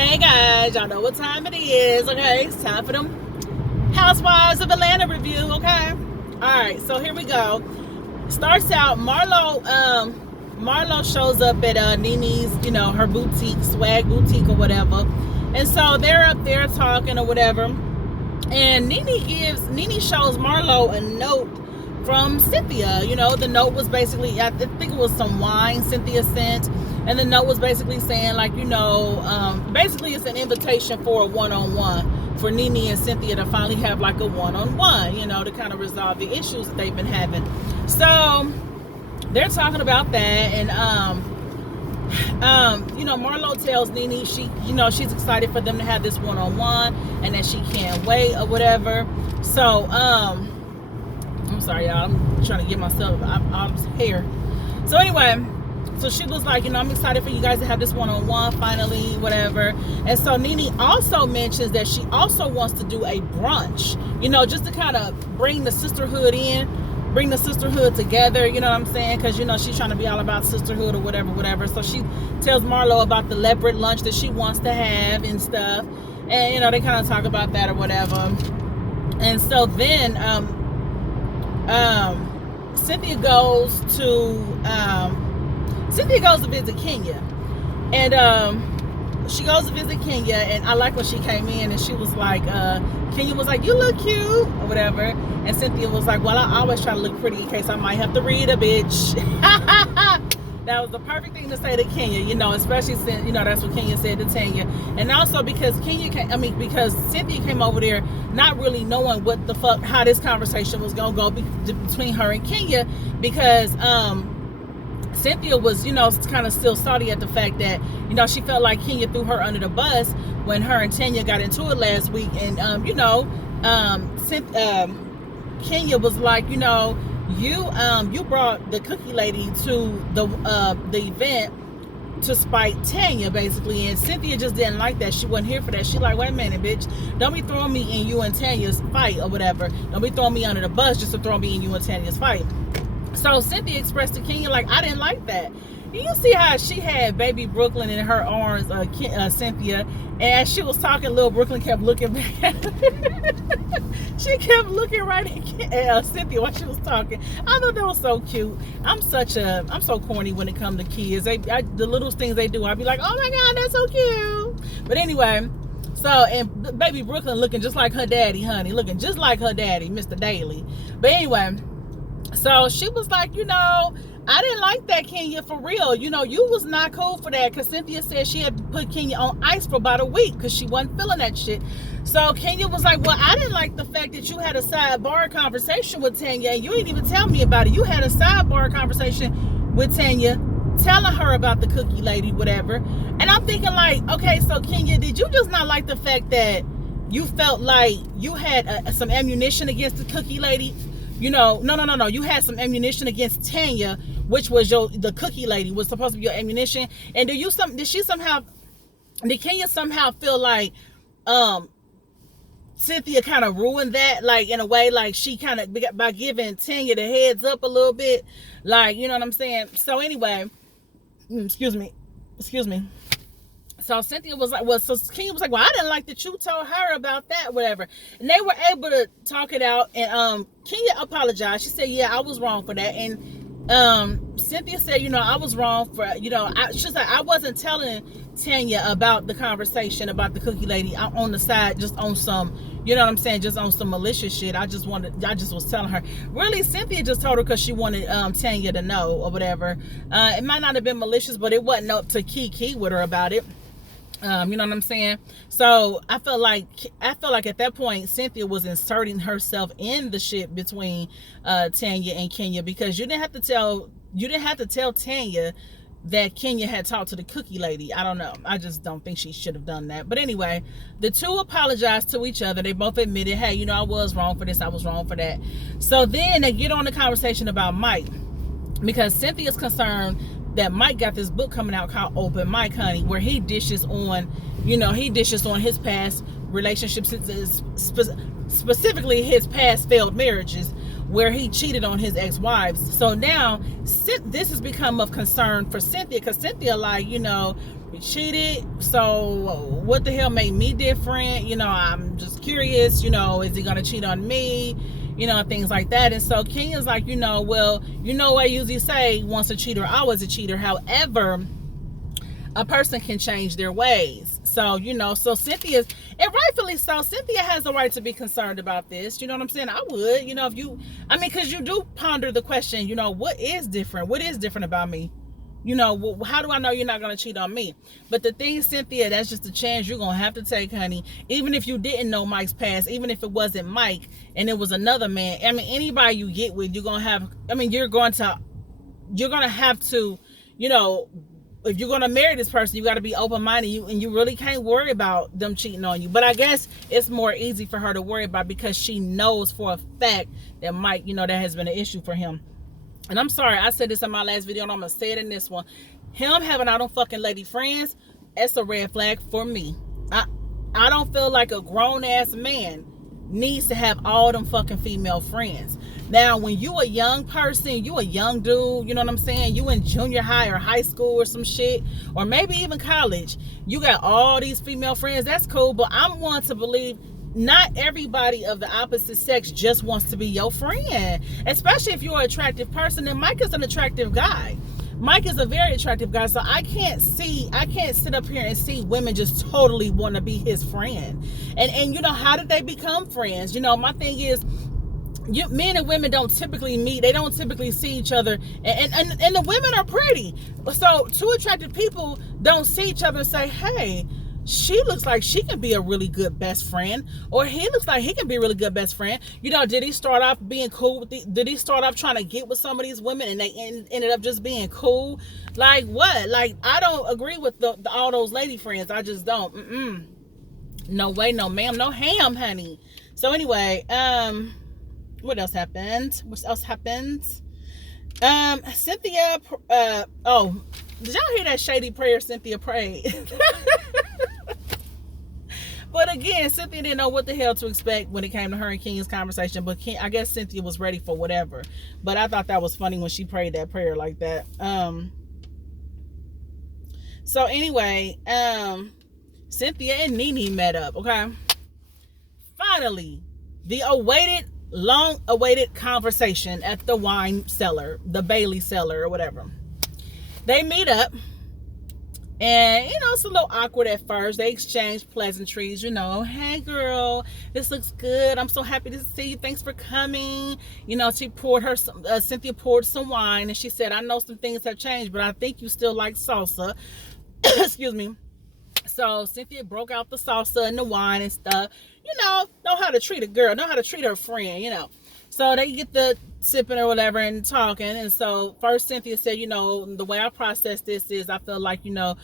Hey guys, y'all know what time it is, okay? It's time for them Housewives of Atlanta review, okay? Alright, so here we go. Starts out, Marlo shows up at Nene's, her boutique, swag boutique or whatever. And so they're up there talking or whatever. And Nene shows Marlo a note from Cynthia. The note was basically, I think it was some wine Cynthia sent. And the note was basically saying, basically it's an invitation for a one-on-one for Nene and Cynthia to finally have like a one-on-one, to kind of resolve the issues that they've been having. So they're talking about that, and Marlo tells Nene she's excited for them to have this one-on-one and that she can't wait or whatever. So I'm sorry, y'all. I'm trying to get myself out of hair. So anyway. So she was like, I'm excited for you guys to have this one-on-one finally, whatever. And so Nene also mentions that she also wants to do a brunch, just to kind of bring the sisterhood together, you know what I'm saying? Because, she's trying to be all about sisterhood or whatever. So she tells Marlo about the leopard lunch that she wants to have and stuff. And, they kind of talk about that or whatever. And so then Cynthia goes to visit Kenya, and she goes to visit Kenya, and I like when she came in and she was like, Kenya was like, you look cute or whatever, and Cynthia was like, well, I always try to look pretty in case I might have to read a bitch. That was the perfect thing to say to Kenya, especially since, that's what Kenya said to Tanya. And also because because Cynthia came over there not really knowing what the fuck, how this conversation was going to go between her and Kenya, because, Cynthia was, kind of still salty at the fact that, she felt like Kenya threw her under the bus when her and Tanya got into it last week. And, Kenya was like, you brought the cookie lady to the event to spite Tanya, basically. And Cynthia just didn't like that. She wasn't here for that. She like, wait a minute, bitch. Don't be throwing me in you and Tanya's fight or whatever. Don't be throwing me under the bus just to throw me in you and Tanya's fight. So Cynthia expressed to Kenya, like, I didn't like that. You see how she had baby Brooklyn in her arms, Cynthia, and as she was talking, little Brooklyn kept looking back at her. She kept looking right at Cynthia while she was talking. I thought that was so cute. I'm so corny when it comes to kids. The little things they do, I'd be like, oh my God, that's so cute. But anyway, and baby Brooklyn looking just like her daddy, honey, looking just like her daddy, Mr. Daly. But anyway, so she was like, I didn't like that, Kenya, for real. You was not cool for that, because Cynthia said she had to put Kenya on ice for about a week because she wasn't feeling that shit. So Kenya was like, well, I didn't like the fact that you had a sidebar conversation with Tanya, and you didn't even tell me about it. You had a sidebar conversation with Tanya, telling her about the cookie lady, whatever. And I'm thinking like, okay, so Kenya, did you just not like the fact that you felt like you had some ammunition against the cookie lady? No. You had some ammunition against Tanya, which was the cookie lady was supposed to be your ammunition. And did Kenya somehow feel like Cynthia kind of ruined that, like in a way, like she kind of, by giving Tanya the heads up a little bit, like, you know what I'm saying? So anyway, excuse me. So Cynthia was like, Kenya was like, well, I didn't like that you told her about that, whatever. And they were able to talk it out. And Kenya apologized. She said, yeah, I was wrong for that. And Cynthia said, I was wrong for, she's like, I wasn't telling Tanya about the conversation about the cookie lady on the side, just on some, just on some malicious shit. I just was telling her. Really, Cynthia just told her because she wanted Tanya to know or whatever. It might not have been malicious, but it wasn't up to key with her about it. You know what I'm saying? So I felt like at that point Cynthia was inserting herself in the shit between Tanya and Kenya, because you didn't have to tell Tanya that Kenya had talked to the cookie lady. I don't know. I just don't think she should have done that. But anyway, the two apologized to each other. They both admitted, hey, I was wrong for this. I was wrong for that. So then they get on the conversation about Mike, because Cynthia's concerned that Mike got this book coming out called Open Mike, honey, where he dishes on his past relationships, specifically his past failed marriages, where he cheated on his ex-wives. So now this has become of concern for Cynthia, because Cynthia, like, We cheated, so what the hell made me different? You know, I'm just curious, you know, is he gonna cheat on me? You know, things like that. And so Kenya's like, you know, well, you know what I usually say, once a cheater, always a cheater. However, a person can change their ways. So, you know, so Cynthia's, and rightfully so, Cynthia has the right to be concerned about this. You know what I'm saying? I would, you know, if you, I mean, because you do ponder the question, you know, what is different? What is different about me? You know, how do I know you're not going to cheat on me? But the thing, Cynthia, that's just a chance you're going to have to take, honey. Even if you didn't know Mike's past, even if it wasn't Mike and it was another man, I mean, anybody you get with, you're going to have, I mean, you're going to have to, you know, if you're going to marry this person, you got to be open-minded, and you really can't worry about them cheating on you. But I guess it's more easy for her to worry about because she knows for a fact that Mike, you know, that has been an issue for him. And I'm sorry, I said this in my last video, and I'm going to say it in this one. Him having all them fucking lady friends, that's a red flag for me. I don't feel like a grown-ass man needs to have all them fucking female friends. Now, when you a young person, you a young dude, you know what I'm saying? You in junior high or high school or some shit, or maybe even college. You got all these female friends, that's cool, but I'm one to believe not everybody of the opposite sex just wants to be your friend, especially if you're an attractive person. And Mike is an attractive guy. Mike is a very attractive guy, so I can't sit up here and see women just totally want to be his friend. And you know, how did they become friends? You know, my thing is, men and women don't typically meet. They don't typically see each other, and the women are pretty, so two attractive people don't see each other and say, hey, she looks like she can be a really good best friend, or he looks like he can be a really good best friend. You know, did he start off being cool with did he start off trying to get with some of these women and they ended up just being cool? Like what? Like, I don't agree with all those lady friends. I just don't. No way, no ma'am, no ham, honey. So anyway, what else happened? Cynthia, oh, did y'all hear that shady prayer Cynthia prayed? But again, Cynthia didn't know what the hell to expect when it came to her and King's conversation. But I guess Cynthia was ready for whatever. But I thought that was funny when she prayed that prayer like that. So anyway, Cynthia and Nene met up, okay? Finally, the long-awaited conversation at the wine cellar, the Bailey cellar or whatever. They meet up. And, you know, it's a little awkward at first. They exchange pleasantries, you know. Hey, girl, this looks good. I'm so happy to see you. Thanks for coming. You know, Cynthia poured some wine. And she said, I know some things have changed, but I think you still like salsa. Excuse me. So Cynthia broke out the salsa and the wine and stuff. You know how to treat a girl. Know how to treat her friend, you know. So they get the sipping or whatever and talking. And so first Cynthia said, you know, the way I process this is I feel like, you know,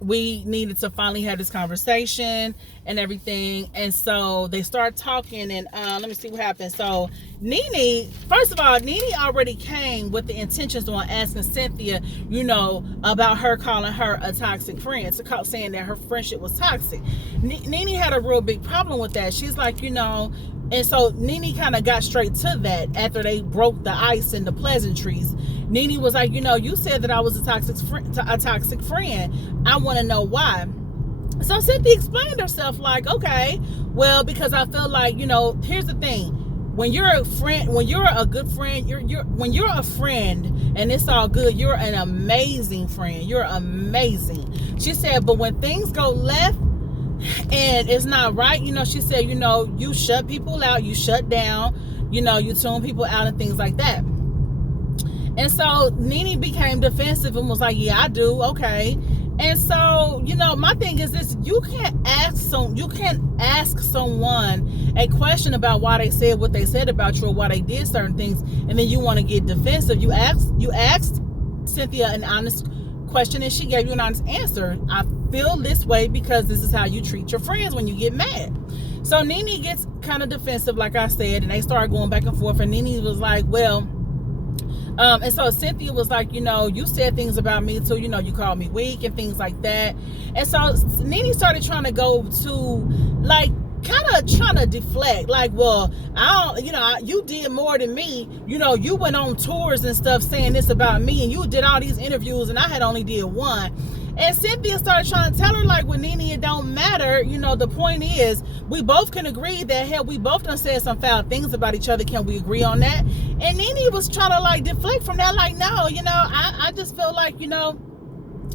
we needed to finally have this conversation and everything. And so they start talking, and let me see what happened. So Nene, first of all, Nene already came with the intentions on asking Cynthia, you know, about her calling her a toxic friend, saying that her friendship was toxic. Nene had a real big problem with that. She's like, you know, and so Nene kind of got straight to that after they broke the ice and the pleasantries. Nene was like, you know, you said that I was a toxic friend. I want to know why. So Cynthia explained herself like, okay, well, because I feel like, you know, here's the thing. When you're a friend, when you're a good friend, when you're a friend and it's all good, you're an amazing friend. You're amazing. She said, but when things go left and it's not right, you know, she said, you know, you shut people out, you shut down, you know, you tune people out and things like that. And so Nene became defensive and was like, yeah, I do. Okay. And so, you know, my thing is this: you can't ask someone a question about why they said what they said about you or why they did certain things, and then you want to get defensive. You asked Cynthia an honest question, and she gave you an honest answer. I feel this way because this is how you treat your friends when you get mad. So Nene gets kind of defensive, like I said, and they started going back and forth. And Nene was like, well. And so Cynthia was like, you know, you said things about me too, you know, you called me weak and things like that. And so Nene started trying to go to, like, kind of trying to deflect, like, well, you did more than me. You know, you went on tours and stuff saying this about me, and you did all these interviews, and I had only did one. And Cynthia started trying to tell her, like, with Nene, it don't matter. You know, the point is, we both can agree that, hell, we both done said some foul things about each other. Can we agree on that? And Nene was trying to, like, deflect from that. Like, no, you know, I just feel like, you know,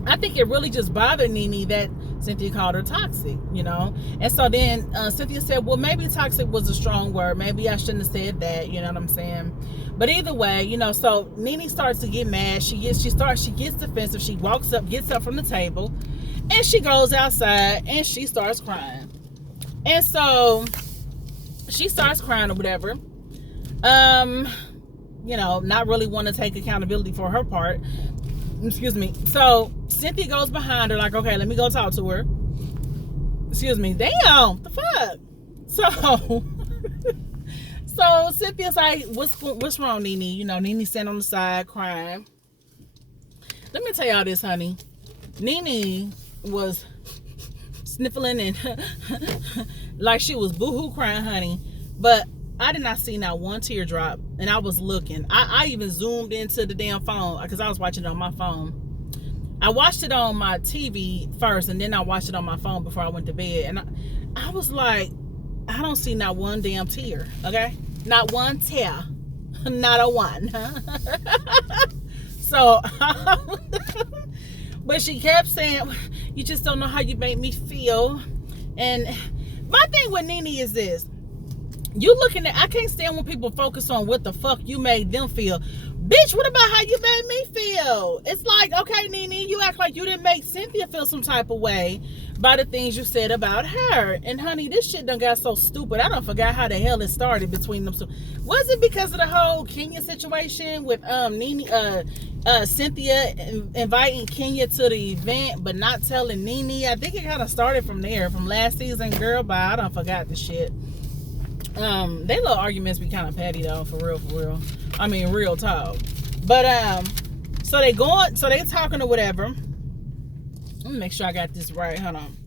I think it really just bothered Nene that Cynthia called her toxic, you know. And so then Cynthia said, well, maybe toxic was a strong word. Maybe I shouldn't have said that, you know what I'm saying? But either way, you know, so Nene starts to get mad. She gets defensive. She walks up, gets up from the table, and she goes outside and she starts crying. And so she starts crying or whatever. You know, not really want to take accountability for her part. Excuse me. So Cynthia goes behind her, like, okay, let me go talk to her. Excuse me. Damn, the fuck. So so Cynthia's like, what's wrong, Nene? You know, Nene sitting on the side crying. Let me tell y'all this, honey. Nene was sniffling and like she was boohoo crying, honey. But I did not see not one teardrop, and I was looking. I even zoomed into the damn phone because I was watching it on my phone. I watched it on my TV first, and then I watched it on my phone before I went to bed. And I was like, I don't see not one damn tear, okay? Not one tear. Not a one. So, but she kept saying, you just don't know how you make me feel. And my thing with Nene is this. You looking at, I can't stand when people focus on what the fuck you made them feel. Bitch, what about how you made me feel? It's like, okay, Nene, you act like you didn't make Cynthia feel some type of way by the things you said about her. And honey, this shit done got so stupid. I done forgot how the hell it started between them. Was it because of the whole Kenya situation with Cynthia inviting Kenya to the event but not telling Nene? I think it kind of started from there, from last season. Girl, bye. I done forgot the shit. They little arguments be kind of petty though, for real. I mean, real talk. But so they talking or whatever. Let me make sure I got this right. Hold on.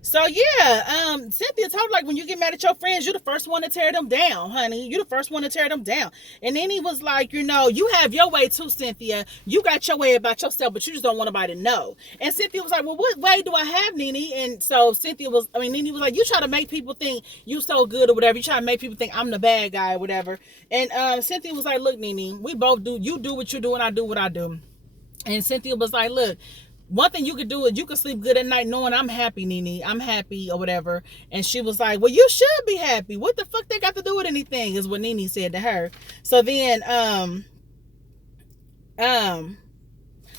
So yeah, Cynthia told, like, when you get mad at your friends, you're the first one to tear them down, honey. You're the first one to tear them down. And then he was like, you know, you have your way too, Cynthia. You got your way about yourself, but you just don't want nobody to know. And Cynthia was like, well, what way do I have, Nene? And so Nene was like, you try to make people think you so good or whatever. You try to make people think I'm the bad guy or whatever. And Cynthia was like, look, Nene, we both do. You do what you do and I do what I do. And Cynthia was like, look, one thing you could do is you could sleep good at night knowing I'm happy, Nene. I'm happy or whatever. And she was like, well, you should be happy. What the fuck they got to do with anything, is what Nene said to her. So then,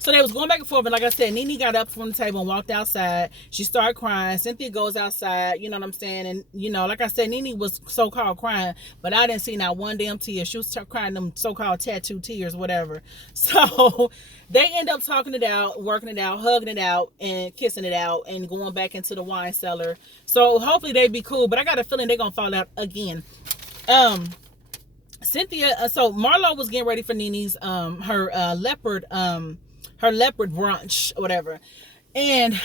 so they was going back and forth, and like I said, Nene got up from the table and walked outside. She started crying. Cynthia goes outside, you know what I'm saying? And, you know, like I said, Nene was so-called crying, but I didn't see not one damn tear. She was crying them so-called tattoo tears, whatever. So they end up talking it out, working it out, hugging it out, and kissing it out, and going back into the wine cellar. So hopefully they be cool, but I got a feeling they're going to fall out again. Cynthia, so Marlo was getting ready for Nene's, her leopard brunch or whatever. And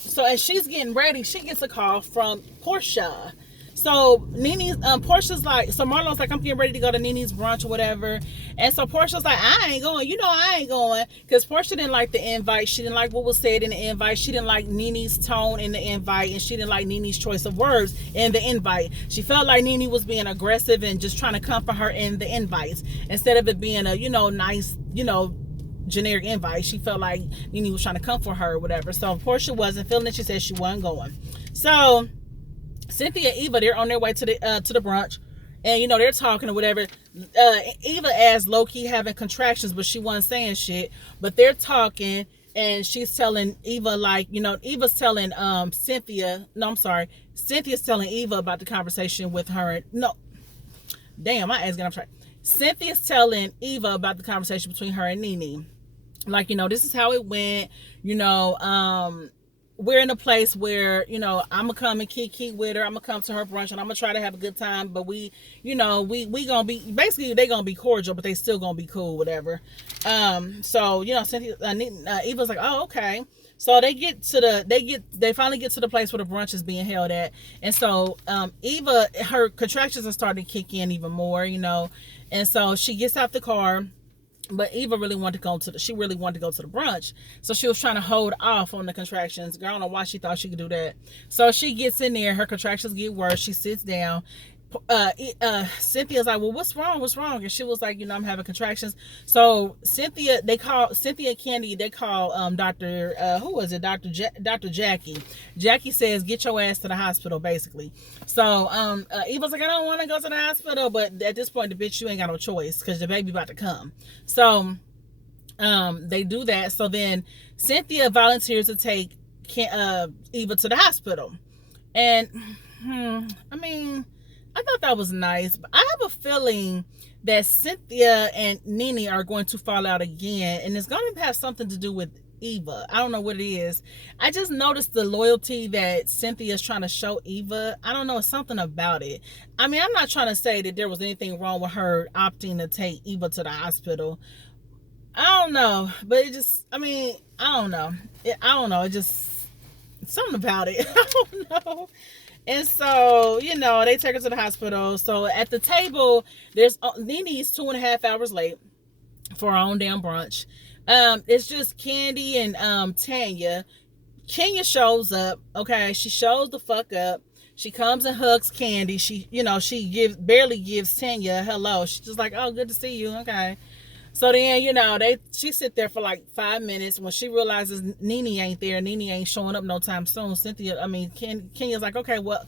so as she's getting ready, she gets a call from Portia. So Nene's Portia's like, so Marlo's like, I'm getting ready to go to Nene's brunch or whatever. And so Portia's like, I ain't going. You know I ain't going. Because Portia didn't like the invite. She didn't like what was said in the invite. She didn't like Nene's tone in the invite. And she didn't like Nene's choice of words in the invite. She felt like Nene was being aggressive and just trying to comfort her in the invites, instead of it being a, you know, nice, you know, generic invite. She felt like Nene was trying to comfort her or whatever. So Portia wasn't feeling it. She said she wasn't going. So Cynthia and Eva, they're on their way to the brunch, and you know they're talking or whatever. Eva as low-key having contractions, but she wasn't saying shit. But they're talking, and she's telling Eva, like, you know, Eva's telling Cynthia. No, I'm sorry. Cynthia's telling Eva about the conversation with her. No, damn, my ass getting off track. Cynthia's telling Eva about the conversation between her and Nene. Like, you know, this is how it went. You know, we're in a place where, you know, I'm gonna come and kiki with her. I'm gonna come to her brunch and I'm gonna try to have a good time. But we, you know, we gonna be, basically they gonna be cordial, but they still gonna be cool, whatever. So, you know, Cynthia, Eva's like, oh, okay. So they finally get to the place where the brunch is being held at. And so Eva, her contractions are starting to kick in even more, you know. And so she gets out the car But Eva really wanted to go to she really wanted to go to the brunch. So she was trying to hold off on the contractions. Girl, I don't know why she thought she could do that. So she gets in there, her contractions get worse. She sits down. Cynthia's like, well, what's wrong? What's wrong? And she was like, I'm having contractions. So Cynthia and Candy, they call Dr. Who was it? Dr. Jackie. Jackie says, get your ass to the hospital, basically. So Eva's like, I don't want to go to the hospital, but at this point, the bitch, you ain't got no choice because the baby about to come. So they do that. So then Cynthia volunteers to take Eva to the hospital. And I mean, I thought that was nice, but I have a feeling that Cynthia and Nene are going to fall out again, and it's going to have something to do with Eva. I don't know what it is. I just noticed the loyalty that Cynthia is trying to show Eva. I don't know, something about it. I mean, I'm not trying to say that there was anything wrong with her opting to take Eva to the hospital. I don't know, but it just, I mean, I don't know. It just, something about it. I don't know. And so, they take her to the hospital. So at the table, there's Nene's 2.5 hours late for her own damn brunch. It's just Candy and Tanya. Kenya shows up. Okay, she shows the fuck up. She comes and hugs Candy. She barely gives Tanya a hello. She's just like, oh, good to see you. Okay. So then, she sit there for like 5 minutes. When she realizes Nene ain't there, Nene ain't showing up no time soon. Kenya's like, okay, well,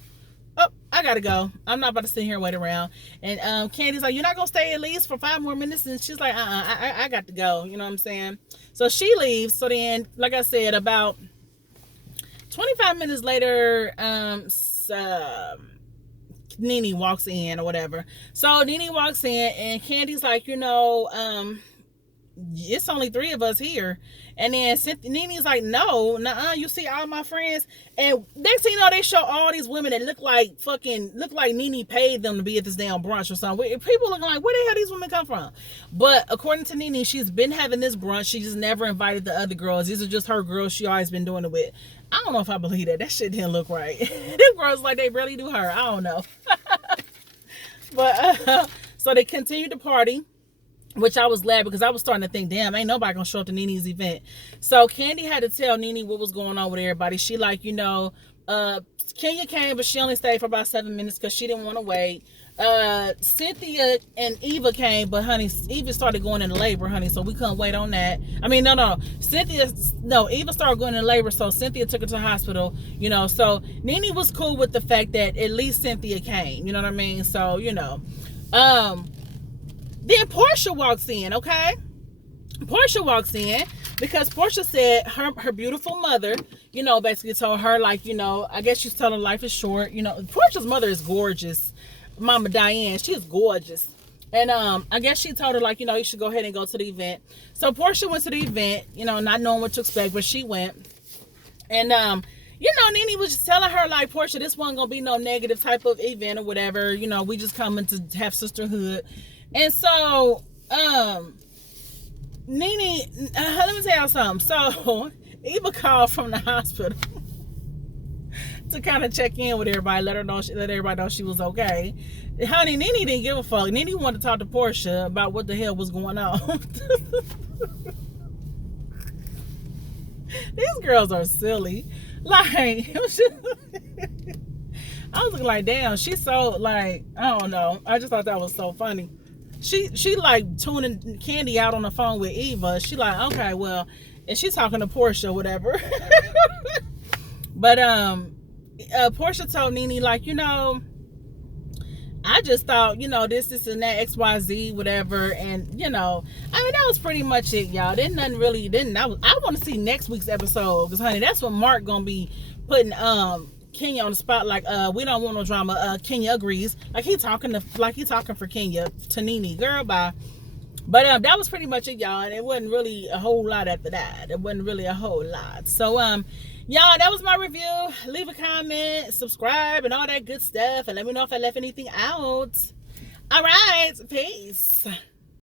I gotta go. I'm not about to sit here and wait around. And Candy's like, you're not gonna stay at least for 5 more minutes? And she's like, I got to go. You know what I'm saying? So she leaves. So then, like I said, about 25 minutes later, Nene walks in or whatever. So Nene walks in and Candy's like, it's only 3 of us here. And then Nene's like, no, nuh-uh, you see all my friends. And next thing you know, they show all these women that look like Nene paid them to be at this damn brunch or something. People looking like, where the hell these women come from? But according to Nene, she's been having this brunch. She just never invited the other girls. These are just her girls she always been doing it with. I don't know if I believe that. That shit didn't look right. Them girls like they really do her. I don't know. But so they continued to party, which I was glad because I was starting to think, damn, ain't nobody gonna show up to Nene's event. So Candy had to tell Nene what was going on with everybody. She like, Kenya came, but she only stayed for about 7 minutes because she didn't want to wait. Cynthia and Eva came, but honey, Eva started going into labor, honey, so we couldn't wait on that. I mean, no. Eva started going into labor, so Cynthia took her to the hospital, so Nene was cool with the fact that at least Cynthia came, you know what I mean? So, then Portia walks in, okay? Portia walks in because Portia said her beautiful mother, basically told her, like, I guess she's telling her life is short. Portia's mother is gorgeous. Mama Diane, she's gorgeous. And I guess she told her, like, you should go ahead and go to the event. So Portia went to the event, not knowing what to expect, but she went. And, Nene was just telling her, like, Portia, this wasn't going to be no negative type of event or whatever. We just coming to have sisterhood. And so, Nene, let me tell you something. So, Eva called from the hospital to kind of check in with everybody, let everybody know she was okay. Honey, Nene didn't give a fuck. Nene wanted to talk to Portia about what the hell was going on. These girls are silly. Like, I was looking like, damn, she's so, like, I don't know. I just thought that was so funny. She like tuning Candy out on the phone with Eva. She like, okay, well, and she's talking to Portia, whatever. But Portia told Nene, like, I just thought, this and that, XYZ, whatever. And, I mean, that was pretty much it, y'all. I want to see next week's episode, because, honey, that's what Mark gonna be putting Kenya on the spot. Like, we don't want no drama. Kenya agrees. Like he talking for Kenya to Nene. Girl, bye. But that was pretty much it, y'all. And it wasn't really a whole lot after that. It wasn't really a whole lot. So, y'all, that was my review. Leave a comment, subscribe, and all that good stuff. And let me know if I left anything out. All right. Peace.